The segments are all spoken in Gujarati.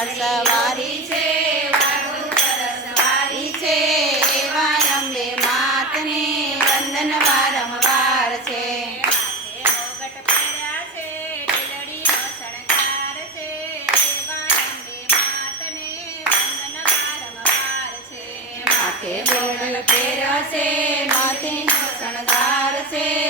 પર સવારી છે વાઘનું પર સવારી છે એવા અંબે માતને વંદન વારંવાર છે. માથે બોલ પહેરશે માથે શણગાર છે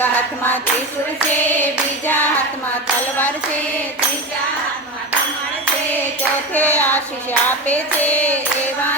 એક હાથમાં ત્રિશુર છે, બીજા હાથમાં તલવાર છે, ત્રીજા હાથમાં છે, ચોથે આશીષ આપે છે, એવા